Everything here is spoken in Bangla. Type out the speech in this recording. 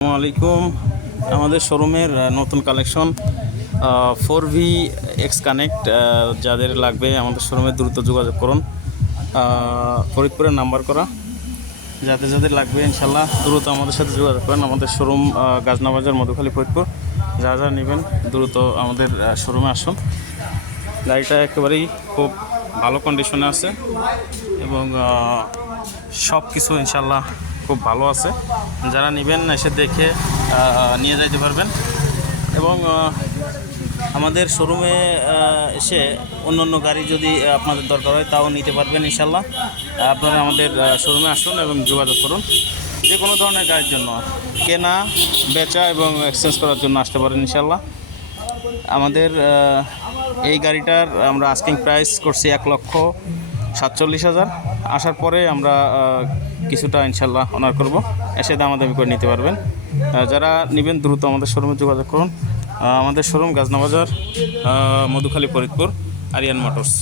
আসসালামু আলাইকুম। আমাদের শোরুমের নতুন কালেকশন 4V X কানেক্ট যাদের লাগবে আমাদের শোরুমে দ্রুত যোগাযোগ করুন। ফরিদপুরের নাম্বার করা যাদের যাদের লাগবে ইনশাল্লাহ দ্রুত আমাদের সাথে যোগাযোগ করেন। আমাদের শোরুম গাজনা বাজার, মধুখালী, ফরিদপুর। যা যা নেবেন দ্রুত আমাদের শোরুমে আসুন। গাড়িটা একেবারেই খুব ভালো কন্ডিশনে আছে এবং সব কিছু ইনশাল্লাহ খুব ভালো আছে। যারা নেবেন এসে দেখে নিয়ে যাইতে পারবেন এবং আমাদের শোরুমে এসে অন্য অন্য গাড়ি যদি আপনাদের দরকার হয় তাও নিতে পারবেন ইনশাল্লাহ। আপনারা আমাদের শোরুমে আসুন এবং যোগাযোগ করুন। যে কোনো ধরনের গাড়ির জন্য কেনা, বেচা এবং এক্সচেঞ্জ করার জন্য আসতে পারেন ইনশাল্লাহ। আমাদের এই গাড়িটার আমরা আস্কিং প্রাইস করছি 1,47,000। আসার পরে আমরা কিছুটা ইনশাল্লাহ অনার করব, এসে দামাদামি করে নিতে পারবেন। যারা নেবেন দ্রুত আমাদের শোরুমে যোগাযোগ করুন। আমাদের শোরুম গাজনা বাজার, মধুখালী, ফরিদপুর, আরিয়ান মোটরস।